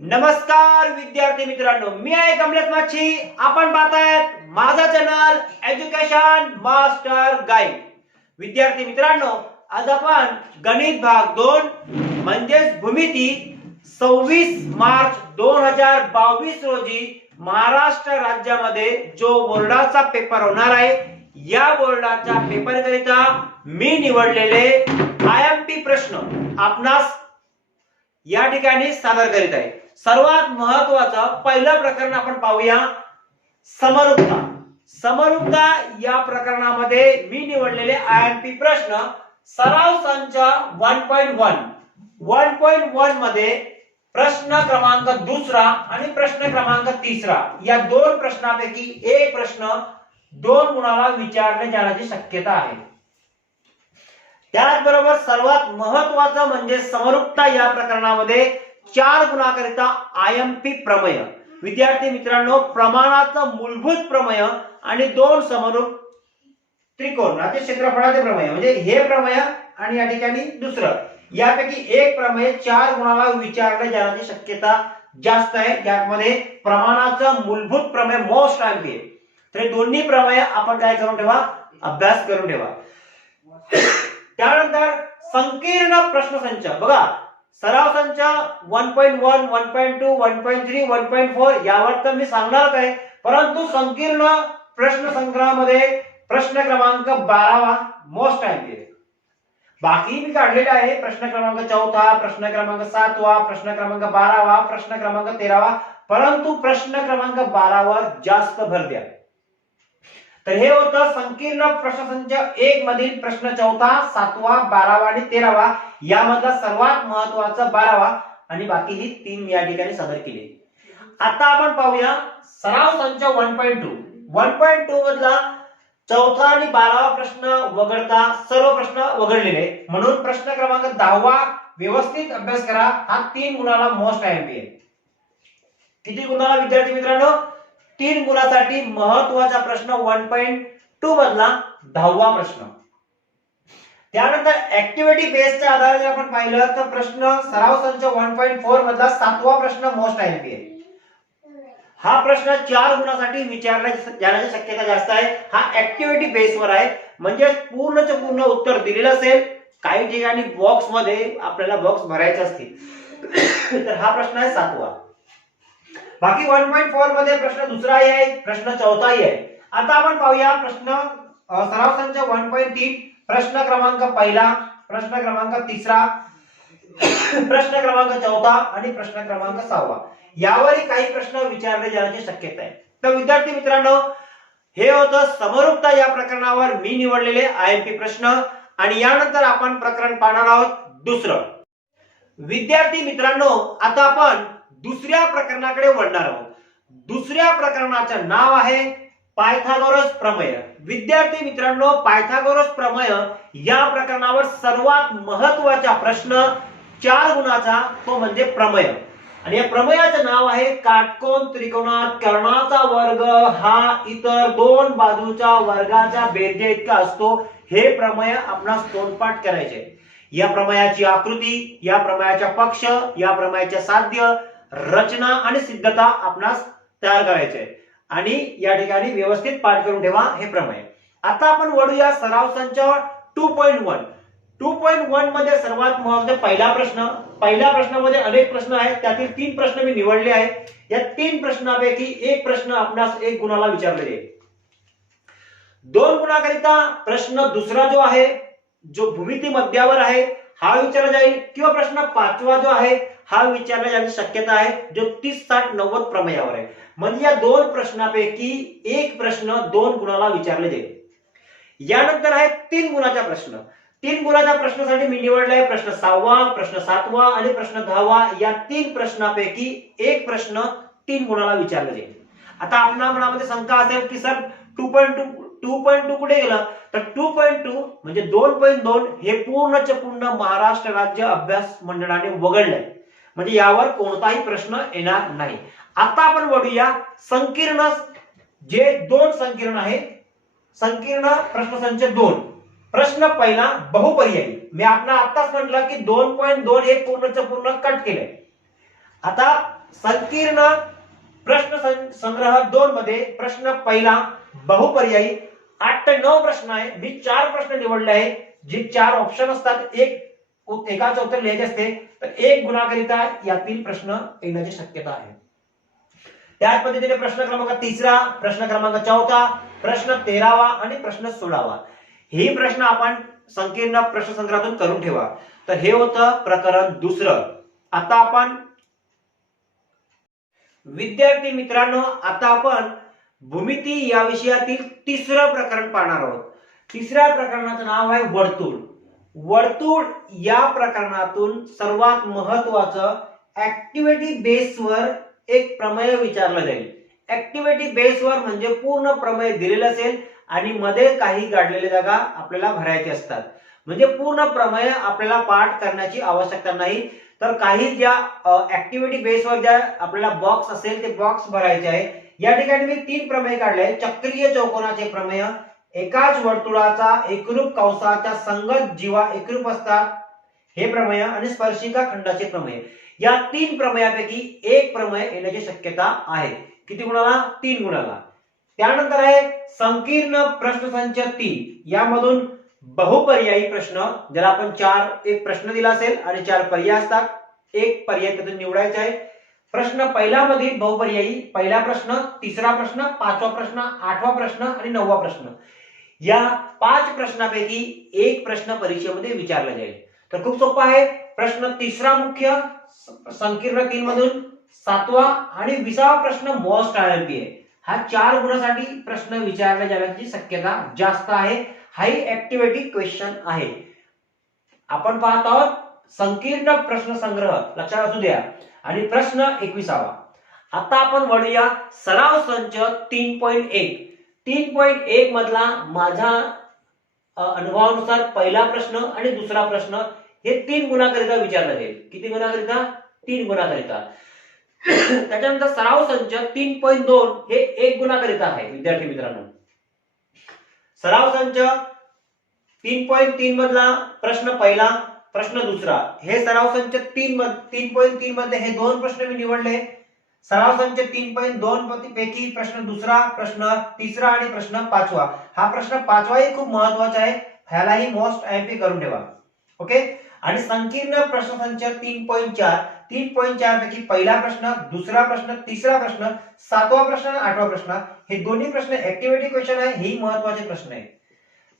नमस्कार विद्यार्थी मित्रांनो, मी आहे कमलेश माछी. आपण पाहतायत माझा चॅनल एज्युकेशन मास्टर गाईड. विद्यार्थी मित्रांनो, आज आपण गणित भाग 2 म्हणजेच भूमिती 26 मार्च 2022 रोजी महाराष्ट्र राज्यामध्ये जो बोर्डाचा पेपर होणार आहे, या बोर्डाच्या पेपर करिता मी निवडलेले आयएमपी प्रश्न आपणास या ठिकाणी सादर करीत आहे. सर्वात महत्वाचं पहिलं प्रकरण आपण पाहूया, समरूपता. समरूपता या प्रकरणामध्ये मी निवडलेले आयएमपी प्रश्न सराव संच 1.1 मध्ये प्रश्न क्रमांक 2 आणि प्रश्न क्रमांक 3 या दोन प्रश्नापैकी एक प्रश्न 2 गुणाला विचारले जाण्याची शक्यता आहे. त्याचबरोबर सर्वात महत्वाचं म्हणजे समरूपता या प्रकरणामध्ये 4 गुणाकरिता आयएमपी प्रमेय. विद्यार्थी मित्रांनो, प्रमाणाचं मूलभूत प्रमेय आणि 2 समरूप त्रिकोणाचे क्षेत्रफळाचे प्रमेय म्हणजे हे प्रमेय आणि या ठिकाणी दुसरं, यापैकी एक प्रमेय 4 गुणाला विचारले जाण्याची शक्यता जास्त आहे. यामध्ये प्रमाणाचं मूलभूत प्रमेय मोस्ट आयएमपी आहे. तर दोन्ही प्रमेय आपण काय करून ठेवा, अभ्यास करून ठेवा. त्यानंतर संकीर्ण प्रश्नसंच बघा, सराव संच 1.1, 1.2, 1.3, 1.4 यावर तर मी सांगणारच आहे, परंतु संकीर्ण प्रश्न संग्रहामध्ये प्रश्न क्रमांक 12 मोस्ट आहे. बाकी मी काढलेले आहे प्रश्न क्रमांक 4, प्रश्न क्रमांक 7, प्रश्न क्रमांक 12, प्रश्न क्रमांक 13, परंतु प्रश्न क्रमांक 12 वर जास्त भर द्या. तर हे होतं संकीर्ण प्रश्नसंच 1 मधील प्रश्न 4, 7, 12 आणि 13. यामधला सर्वात महत्वाचा 12 आणि बाकी ही 3 या ठिकाणी सादर केले. आता आपण पाहूया सराव संच 1.2 मधला 4था आणि 12वा प्रश्न वगळता सर्व प्रश्न वगळलेले, म्हणून प्रश्न क्रमांक 10 व्यवस्थित अभ्यास करा. हा 3 गुणाला मोस्ट आयएमपी आहे. किती गुणाला विद्यार्थी मित्रांनो? 3 गुणासाठी महत्वाचा प्रश्न 1.2 मधला 10वा प्रश्न. त्यानंतर ऍक्टिव्हिटी बेसच्या आधारे जर आपण पाहिलं तर प्रश्न सराव संच 1.4 मधला 7वा प्रश्न मोस्ट आयएमपी आहे. हा प्रश्न 4 गुणासाठी विचारला जाण्याची शक्यता जास्त आहे. हा ऍक्टिव्हिटी बेसवर आहे, म्हणजे पूर्णचे पूर्ण उत्तर दिलेलं असेल. काही ठिकाणी बॉक्स मध्ये आपल्याला बॉक्स भरायचे असतील, तर हा प्रश्न आहे 7वा. बाकी 1.4 मध्ये प्रश्न 2 आहे, प्रश्न 4 आहे. आता आपण पाहूया प्रश्न सराव संच 1.3 प्रश्न क्रमांक 1, प्रश्न क्रमांक 3, प्रश्न क्रमांक 4 आणि प्रश्न क्रमांक 6. यावरही काही प्रश्न विचारले जाण्याची शक्यता आहे. तर विद्यार्थी मित्रांनो, हे होतं समरूपता या प्रकरणावर मी निवडलेले आयएमपी प्रश्न. आणि यानंतर आपण प्रकरण पाहणार आहोत दुसरं. विद्यार्थी मित्रांनो, आता आपण दुसऱ्या प्रकरणाकडे वळणार आहोत. दुसऱ्या प्रकरणाचं नाव आहे पायथागोरस प्रमेय. विद्यार्थी मित्रांनो, पायथागोरस प्रमेय या प्रकरणावर सर्वात महत्वाचा प्रश्न 4 गुणाचा, तो म्हणजे प्रमेय. आणि या प्रमेयाचं नाव आहे काटकोन त्रिकोणात कर्णाचा वर्ग हा इतर 2 बाजूच्या वर्गाच्या बेरजे इतका असतो. हे प्रमेय आपणास तोंडपाठ करायचे. या प्रमेयाची आकृती, या प्रमेयाचा पक्ष, या प्रमेयाचे साध्य, रचना आणि सिद्धता आपणास तयार करायचे आणि या ठिकाणी व्यवस्थित पाठ करून ठेवा हे प्रमेय. आता आपण वळूया सराव संच 2.1. 2.1 मध्ये सर्वात महत्त्वाचा पहिला प्रश्न. पहिल्या प्रश्नामध्ये अनेक प्रश्न आहेत, त्यातील 3 प्रश्न मी निवडले आहेत. या 3 प्रश्नापैकी एक प्रश्न आपणास 1 गुणाला विचारले जाईल. 2 गुणाकरिता प्रश्न दुसरा जो आहे, जो भूमिती मध्यावर आहे, हा विचारला जाईल, किंवा प्रश्न 5वा जो आहे हा विचारला जाण्याची शक्यता आहे, जो 30, 60, 90 प्रमेयावर आहे. म्हणजे या 2 प्रश्नापैकी एक प्रश्न 2 गुणाला विचारले जाईल. यानंतर आहे 3 गुणाचा प्रश्न. 3 गुणाच्या प्रश्नासाठी मी निवडला आहे प्रश्न 6वा, प्रश्न 7वा आणि प्रश्न 10वा. या 3 प्रश्नापैकी एक प्रश्न 3 गुणाला विचारला जाईल. आता आपल्या मनामध्ये शंका असेल की सर 2.2 कुठे गेलं? तर 2.2 म्हणजे 2.2 हे पूर्णचे पूर्ण महाराष्ट्र राज्य अभ्यास मंडळाने वगळलंय, म्हणजे यावर कोणताही प्रश्न येणार नाही. आता आपण वळूया संकीर्ण, जे 2 संकीर्ण आहे. संकीर्ण प्रश्नसंच 2. प्रश्न पहिला बहुपर्यायी. मी आपल्याला आताच म्हटलं की 2.2 हे पूर्णचं पूर्ण कट केलंय. आता संकीर्ण प्रश्न संग्रह 2 मध्ये प्रश्न पहिला बहुपर्यायी 8 ते 9 प्रश्न आहे. मी 4 प्रश्न निवडले आहे. जे 4 ऑप्शन असतात एकाच उत्तर लिहायचे असते, तर 1 गुणाकरिता यातील प्रश्न येण्याची शक्यता आहे. त्याच पद्धतीने प्रश्न क्रमांक 3, प्रश्न क्रमांक 4, प्रश्न 13 आणि प्रश्न 16 हे प्रश्न आपण संकीर्ण प्रश्न संग्रहातून करून ठेवा. तर हे होतं प्रकरण 2. आता आपण विद्यार्थी मित्रांनो, आता आपण भूमिती या विषयातील 3रं प्रकरण पाहणार आहोत. 3ऱ्या प्रकरणाचं नाव आहे वर्तुळ. वर्तुळ या प्रकरणातून सर्वात महत्वाचं ऍक्टिव्हिटी बेसवर एक प्रमेय विचारलं जाईल. ऍक्टिव्हिटी बेसवर म्हणजे पूर्ण प्रमेय दिलेलं असेल आणि मध्ये काही गाडलेल्या जागा आपल्याला भरायच्या असतात. म्हणजे पूर्ण प्रमेय आपल्याला पाठ करण्याची आवश्यकता नाही, तर काही ज्या ऍक्टिव्हिटी बेसवर ज्या आपल्याला बॉक्स असेल ते बॉक्स भरायचे आहे. या ठिकाणी मी 3 प्रमेय काढले. चक्रीय चौकोनाचे प्रमेय, एकाच वर्तुळाचा एकरूप कंसाच्या संगत जीवा एकरूप असतात हे प्रमेय, आणि स्पर्शिका खंडाचे प्रमेय. या 3 प्रमेयापैकी एक प्रमेय येण्याची शक्यता आहे. किती गुणाला? 3 गुणाला. त्यानंतर आहे संकीर्ण प्रश्नसंच 3. यामधून बहुपर्यायी प्रश्न, ज्याला आपण एक प्रश्न दिला असेल आणि 4 पर्याय असतात, एक पर्याय त्यातून निवडायचा आहे. प्रश्न पहिला मधील बहुपर्यायी पहिला प्रश्न, 3रा प्रश्न, 5वा प्रश्न, 8वा प्रश्न आणि 9वा प्रश्न. या 5 प्रश्नापैकी एक प्रश्न परीक्षेमध्ये विचारला जाईल. तर खूप सोपा आहे. प्रश्न 3रा मुख्य संकीर्ण 3 मधून, 7वा आणि 20वा प्रश्न मोस्ट आयएमपी आहे. हा 4 गुणासाठी प्रश्न विचारला जाण्याची शक्यता जास्त आहे. हाई ऍक्टिव्हिटी क्वेश्चन आहे. आपण पाहत आहोत संकीर्ण प्रश्न संग्रह, लक्षात असू द्या. आणि प्रश्न 21वा. आता आपण वळूया सराव संच 3.1. 3.1 मधला माझ्या अनुभवानुसार पहिला प्रश्न आणि दुसरा प्रश्न हे 3 गुणाकरिता विचारला जाईल. किती गुणाकरिता? 3 गुणाकरिता. त्याच्यानंतर सराव संच 3.2 हे 1 गुणाकरिता आहे. विद्यार्थी मित्रांनो, सराव संच 3.3 मधला प्रश्न पहिला, प्रश्न दुसरा, हे सराव संच 3.3 मध्ये हे 2 प्रश्न मी निवडले. सराव संच 3.2 पैकी प्रश्न दुसरा, प्रश्न 3रा आणि प्रश्न 5वा. हा प्रश्न 5वाही खूप महत्वाचा आहे. ह्यालाही मोस्ट आयएमपी करून ठेवा. ओके. आणि संकीर्ण प्रश्नसंच 3.4. 3.4 पैकी पहिला प्रश्न, दुसरा प्रश्न, 3रा प्रश्न, 7वा प्रश्न आणि 8वा प्रश्न हे दोन्ही प्रश्न ऍक्टिव्हिटी क्वेश्चन आहे. हे महत्वाचे प्रश्न आहेत.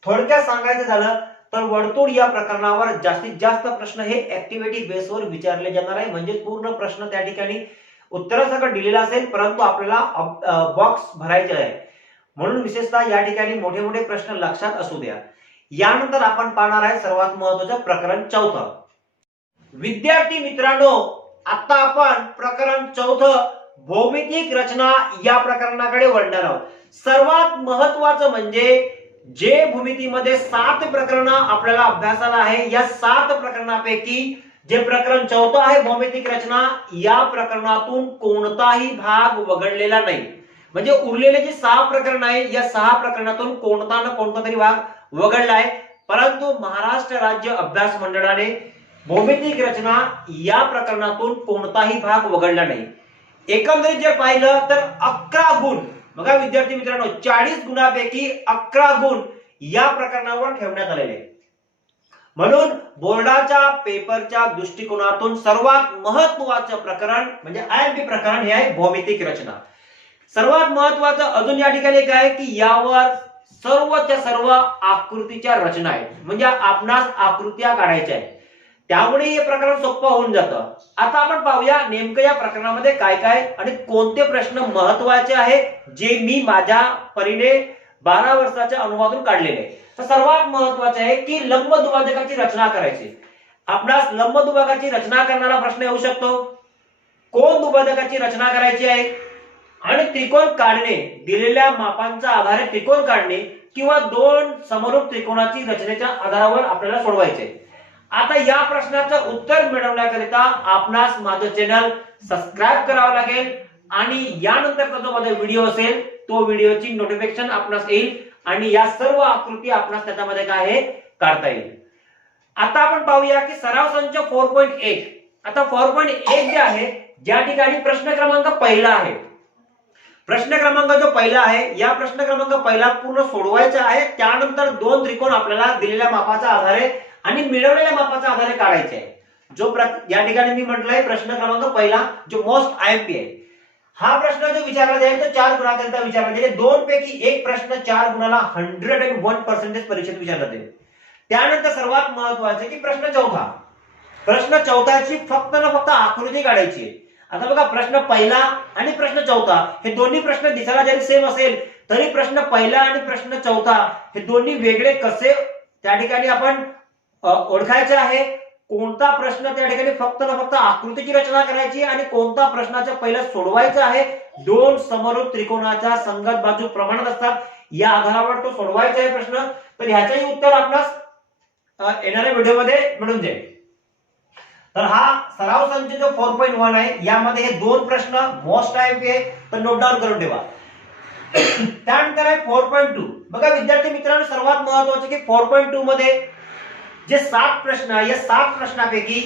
थोडक्यात सांगायचं झालं तर वर्तुळ या प्रकरणावर जास्तीत जास्त प्रश्न हे ऍक्टिव्हिटी बेसवर विचारले जाणार आहे. म्हणजे पूर्ण प्रश्न त्या ठिकाणी उत्तरासकट दिलेला असेल, परंतु आपल्याला बॉक्स भरायचे आहे. म्हणून विशेषतः या ठिकाणी मोठे मोठे प्रश्न लक्षात असू द्या. यानंतर आपण पाहणार आहे सर्वात महत्वाचं प्रकरण 4. विद्यार्थी मित्रांनो, आता आपण प्रकरण 4 भौमितिक रचना या प्रकरणाकडे वळणार आहोत. सर्वात महत्वाचं म्हणजे जे भूमितीमध्ये 7 प्रकरण आपल्याला अभ्यासाला आहे, या 7 प्रकरणापैकी जे प्रकरण 4 आहे भौमितिक रचना, या प्रकरणातून कोणताही भाग वगळलेला नाही. म्हणजे उरलेले जे 6 प्रकरण आहे, या 6 प्रकरणातून कोणता ना कोणता तरी भाग वगळला आहे. परंतु महाराष्ट्र राज्य अभ्यास मंडळाने भौमितिक रचना या प्रकरणातून कोणताही भाग वगळला नाही. एकंदरीत जर पाहिलं तर 11 गुण, बघा विद्यार्थी मित्रांनो, 40 गुणापैकी 11 गुण या प्रकरणावर ठेवण्यात आलेले. म्हणून बोर्डाच्या पेपरच्या दृष्टिकोनातून सर्वात महत्वाचं प्रकरण म्हणजे आयएमपी प्रकरण हे आहे भौमितिक रचना. सर्वात महत्वाचं अजून या ठिकाणी काय आहे की यावर सर्वच्या सर्व आकृतीच्या रचना आहेत. म्हणजे आपणास आकृत्या काढायच्या आहेत. त्यामुळे हे प्रकरण सोपं होऊन जातं. आता आपण पाहूया नेमकं या प्रकरणामध्ये काय काय आणि कोणते प्रश्न महत्वाचे आहे, जे मी माझ्या परीने 12 वर्षाच्या अनुभवातून काढलेले आहे. तर सर्वात महत्वाचे आहे की लंब दुभाजकाची रचना करायची. आपणास लंब दुभाजकाची रचना करणारा प्रश्न येऊ शकतो. कोण दुभाजकाची रचना करायची आहे आणि त्रिकोण काढणे, दिलेल्या मापांच्या आधारे त्रिकोण काढणे किंवा 2 समरूप त्रिकोणाची रचनेच्या आधारावर आपल्याला सोडवायचे. आता या प्रश्नाचं उत्तर मिळवण्याकरिता आपणास माझं चॅनल सबस्क्राइब करावं लागेल आणि यानंतर जो माझा व्हिडिओ असेल तो व्हिडिओची नोटिफिकेशन आपणास येईल आणि या सर्व आकृती आपणास त्याच्यामध्ये काय आहे काढता येईल. आता आपण पाहूया की सराव संच 4.1. आता 4.1 जे आहे ज्या ठिकाणी प्रश्न क्रमांक पहिला आहे, प्रश्न क्रमांक जो पहिला आहे, या प्रश्न क्रमांक पहिला पूर्ण सोडवायचा आहे. त्यानंतर दोन त्रिकोण आपल्याला दिलेल्या मापाच्या आधारे आणि मिळवलेल्या मापाच्या आधारे काढायचे आहे. जो या ठिकाणी मी म्हटलंय प्रश्न क्रमांक पहिला जो मोस्ट आयएमपी आहे, हा प्रश्न जो विचारला जाईल तो 4 गुणाकरिता विचारला जाईल. 2 पैकी एक प्रश्न 4 गुणाला 101% परीक्षेत विचारला जाईल. त्यानंतर सर्वात महत्वाचे की प्रश्न चौथा, प्रश्न चौथाची फक्त ना फक्त आकृती काढायची आहे. आता बघा, प्रश्न पहिला आणि प्रश्न चौथा हे दोन्ही प्रश्न दिसायला जरी सेम असेल तरी प्रश्न पहिला आणि प्रश्न चौथा हे दोन्ही वेगळे कसे त्या ठिकाणी आपण ओळखायचे आहे. कोणता प्रश्न त्या ठिकाणी फक्त ना फक्त आकृतीची रचना करायची आणि कोणता प्रश्नाच्या पहिला सोडवायचा आहे. दोन समरूप त्रिकोणाच्या संगत बाजू प्रमाणात असतात, या आधारावर तो सोडवायचा आहे प्रश्न. तर ह्याचंही उत्तर आपल्याला येणाऱ्या व्हिडिओमध्ये मिळून जाईल. तर हा सराव संच जो 4.1 आहे, यामध्ये हे दोन प्रश्न मोस्ट आयएमपी आहे, तर नोट डाऊन करून ठेवा. त्यानंतर आहे 4.2. बघा विद्यार्थी मित्रांनो, सर्वात महत्वाचे की 4.2 मध्ये जे 7 प्रश्न आहे, या 7 प्रश्नापैकी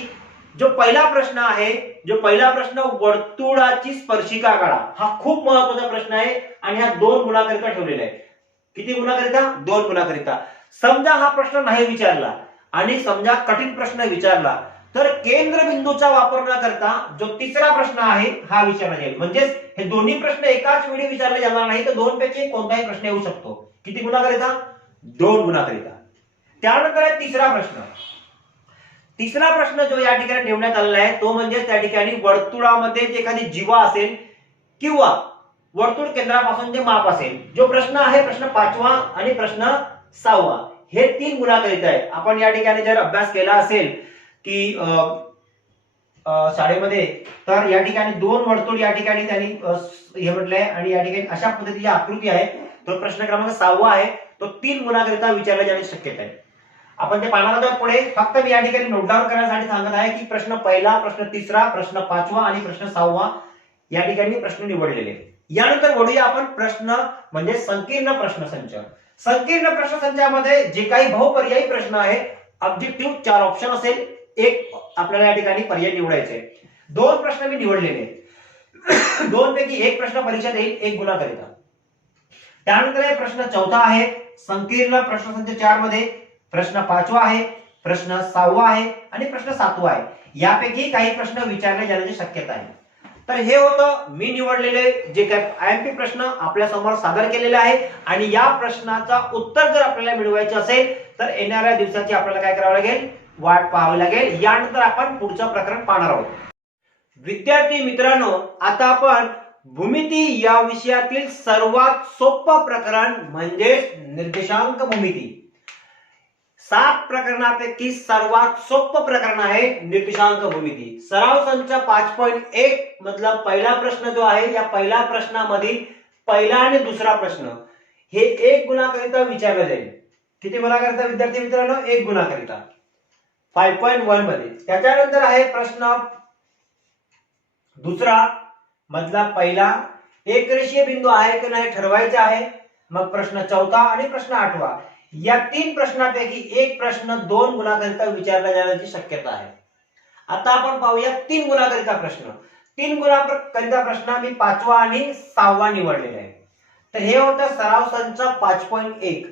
जो पहिला प्रश्न आहे, जो पहिला प्रश्न वर्तुळाची स्पर्शिका काढा, हा खूप महत्वाचा प्रश्न आहे आणि हा 2 गुणाकरिता ठेवलेला आहे. किती गुणाकरिता? 2 गुणाकरिता. समजा हा प्रश्न नाही विचारला आणि समजा कठीण प्रश्न विचारला तर केंद्रबिंदूचा वापर न करता जो तिसरा प्रश्न आहे हा विचारला जाईल. म्हणजेच हे दोन्ही प्रश्न एकाच वेळी विचारले जाणार नाही, तर 2 पैकी कोणताही प्रश्न येऊ शकतो. किती गुणाकरिता? 2 गुणाकरिता. त्यानंतर आहे तिसरा प्रश्न. तिसरा प्रश्न जो या ठिकाणी ठेवण्यात आलेला आहे तो म्हणजे त्या ठिकाणी वर्तुळामध्ये जे एखादी जीवा असेल किंवा वर्तुळ केंद्रापासून जे माप असेल, जो प्रश्न आहे प्रश्न 5वा आणि प्रश्न 6वा, हे 3 गुणाकरिता आहे. आपण या ठिकाणी जर अभ्यास केला असेल की शाळेमध्ये, तर या ठिकाणी 2 वर्तुळ या ठिकाणी त्यांनी हे म्हटलंय आणि या ठिकाणी अशा पद्धतीची आकृती आहे. तो प्रश्न क्रमांक 6वा आहे, तो 3 गुणाकरिता विचारला जाण्याची शक्यता आहे. आपण ते पाहणार आहोत पुढे. फक्त मी या ठिकाणी नोट डाऊन करण्यासाठी सांगत आहे की प्रश्न पहिला, प्रश्न तिसरा, प्रश्न 5वा आणि प्रश्न 6वा या ठिकाणी प्रश्न निवडलेले. यानंतर वळूया आपण प्रश्न म्हणजे संकीर्ण प्रश्नसंच. संकीर्ण प्रश्नसंचामध्ये जे काही बहुपर्यायी प्रश्न आहे, ऑब्जेक्टिव्ह 4 ऑप्शन असेल, एक आपल्याला या ठिकाणी पर्याय निवडायचे. 2 प्रश्न मी निवडलेले, 2 पैकी एक प्रश्न परीक्षेत येईल 1 गुणाकरिता. त्यानंतर हे प्रश्न चौथा आहे संकीर्ण प्रश्नसंच 4 मध्ये, प्रश्न 5वा आहे, प्रश्न 6वा आहे आणि प्रश्न 7वा आहे. यापैकी काही प्रश्न विचारले जाण्याची शक्यता आहे. तर हे होतं मी निवडलेले जे काही आयएमपी प्रश्न आपल्या समोर सादर केलेले आहे आणि या प्रश्नाचा उत्तर जर आपल्याला मिळवायचं असेल तर येणाऱ्या दिवसाची आपल्याला काय करावं लागेल, वाट पाहावी लागेल. यानंतर आपण पुढचं प्रकरण पाहणार आहोत. विद्यार्थी मित्रांनो, आता आपण भूमिती या विषयातील सर्वात सोपं प्रकरण म्हणजे निर्देशांक भूमिती. 7 प्रकरणापैकी सर्वात सोपं प्रकरण आहे निर्देशांक भूमिती. सराव संच 5.1 मधला पहिला प्रश्न जो आहे, या पहिल्या प्रश्नामधील पहिला आणि दुसरा प्रश्न हे 1 गुणाकरिता विचारला जाईल. किती गुणाकरिता विद्यार्थी मित्रांनो? 1 गुणाकरिता 5.1 मध्ये. त्याच्यानंतर आहे प्रश्न दुसरा मधला पहिला, एक रेषीय बिंदू आहे की नाही ठरवायचा आहे. मग प्रश्न चौथा आणि प्रश्न 8वा, या 3 प्रश्नापैकी एक प्रश्न 2 गुणाकरिता विचारला जाण्याची शक्यता आहे. आता आपण पाहूया 3 गुणाकरिता प्रश्न. 3 गुणाकरिता प्रश्न मी 5वा आणि 6वा निवडलेला आहे. तर हे होतं सराव संच 5.1.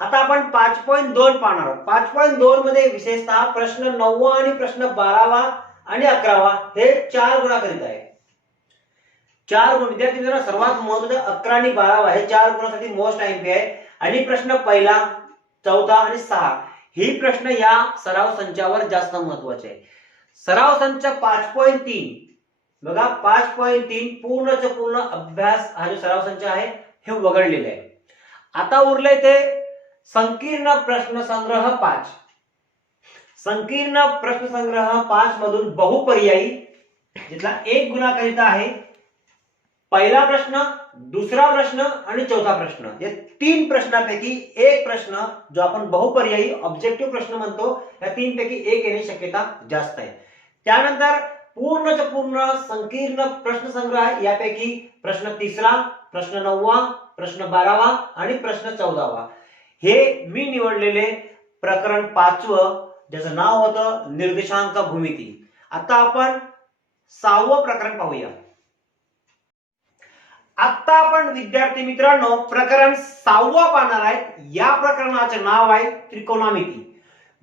आता आपण 5.2 पाहणार आहोत. 5.2 मध्ये विशेषतः प्रश्न 9वा आणि प्रश्न 12वा आणि 11वा हे 4 गुणाकरिता आहे. 4 गुण. विद्यार्थी मित्रांनो, सर्वात महत्त्वाचं 11 आणि 12वा हे 4 गुणासाठी मोस्ट आयएमपी आहे आणि प्रश्न पहिला, चौथा आणि 6 ही प्रश्न या सराव संचावर जास्त महत्वाचे आहे. सराव संच 5.3 बघा, 5.3 पूर्णच पूर्ण अभ्यास हा जो सराव संच आहे हे वगळलेले आहे. आता उरले ते संकीर्ण प्रश्न संग्रह 5. संकीर्ण प्रश्न संग्रह 5 मधून बहुपर्यायी जिथला 1 गुणाकरिता आहे. पहिला प्रश्न, दुसरा प्रश्न आणि चौथा प्रश्न, या 3 प्रश्नापैकी एक प्रश्न जो आपण बहुपर्यायी ऑब्जेक्टिव्ह प्रश्न म्हणतो, या 3 पैकी एक येण्याची शक्यता जास्त आहे. त्यानंतर पूर्णच पूर्ण संकीर्ण प्रश्न संग्रह यापैकी प्रश्न तिसरा, प्रश्न 9वा, प्रश्न 12वा आणि प्रश्न 14वा हे मी निवडलेले प्रकरण 5वं, ज्याचं नाव होतं निर्देशांक भूमिती. आता आपण 6वं प्रकरण पाहूया. आता आपण विद्यार्थी मित्रांनो प्रकरण 6वं पाहणार आहेत. या प्रकरणाचे नाव आहे त्रिकोणमिती.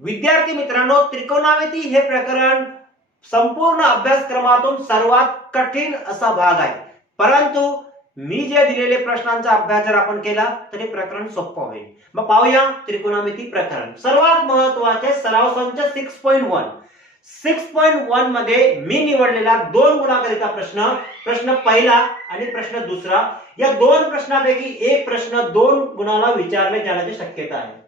विद्यार्थी मित्रांनो, त्रिकोणमिती हे प्रकरण संपूर्ण अभ्यासक्रमातून सर्वात कठीण असा भाग आहे, परंतु मी जे दिलेले प्रश्नांचा अभ्यास जर आपण केला तर हे प्रकरण सोपं होईल. मग पाहूया त्रिकोणमिती प्रकरण. सर्वात महत्त्वाचे सराव संच 6.1. 6.1 मध्ये मी निवडलेला 2 गुणाकरिता प्रश्न पहिला आणि प्रश्न दुसरा. या 2 प्रश्नांपैकी एक प्रश्न 2 गुणाला विचारले जाण्याची शक्यता आहे.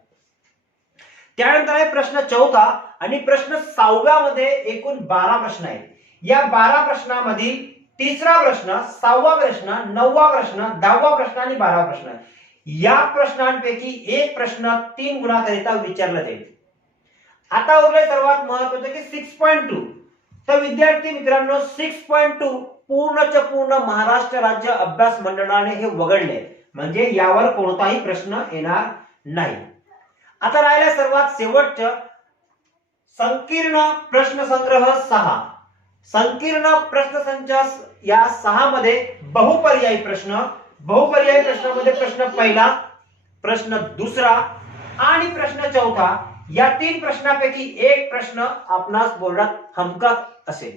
त्यानंतर आहे प्रश्न चौथा आणि प्रश्न 6व्या मध्ये एकूण 12 प्रश्न आहेत. या 12 प्रश्नामधील तिसरा प्रश्न, 6वा प्रश्न, 9वा प्रश्न, 10वा प्रश्न आणि 12वा प्रश्न. या प्रश्नांपैकी एक प्रश्न 3 गुणाकरिता विचारला जाईल. आता उरले सर्वात महत्त्वाचे की 6.2. तर विद्यार्थी मित्रांनो 6.2 पूर्णच्या पूर्ण महाराष्ट्र राज्य अभ्यास मंडळाने हे वगळले, म्हणजे यावर कोणताही प्रश्न येणार नाही. आता राहिला सर्वात शेवटचं संकीर्ण प्रश्नसंग्रह 6. संकीर्ण प्रश्नसंच या 6 मध्ये बहुपर्यायी प्रश्नामध्ये प्रश्न पहिला, प्रश्न दुसरा आणि प्रश्न चौथा या 3 प्रश्नांपैकी एक प्रश्न आपणास बोर्डात हमखास असेल.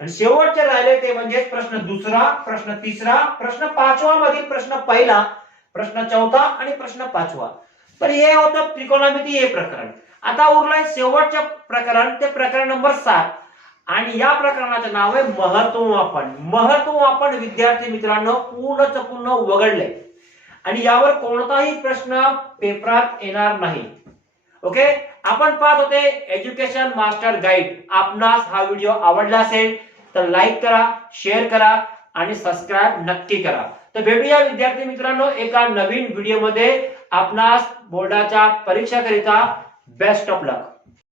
आणि शेवटचे राहिले ते म्हणजे प्रश्न दुसरा, प्रश्न तिसरा, प्रश्न 5वा मधील प्रश्न पहिला, प्रश्न चौथा आणि प्रश्न 5वा. तर हे होतं त्रिकोणमिती हे प्रकरण. आता उरलंय शेवटचे प्रकरण, ते प्रकरण नंबर 7 आणि या प्रकरणाचे नाव आहे महत्त्वमापन. महत्त्वमापन विद्यार्थी मित्रांनो पूर्ण वगळले आणि यावर कोणताही प्रश्न पेपरात येणार नाही. ओके, आपण पाहत होते एज्युकेशन मास्टर गाईड. आपणास हा व्हिडिओ आवडला असेल तर लाईक करा, शेअर करा आणि सबस्क्राइब नक्की करा. तर भेटूया विद्यार्थी मित्रांनो एका नवीन व्हिडिओ मध्ये. आपणास बोर्डाच्या परीक्षाकरिता बेस्ट ऑफ लक.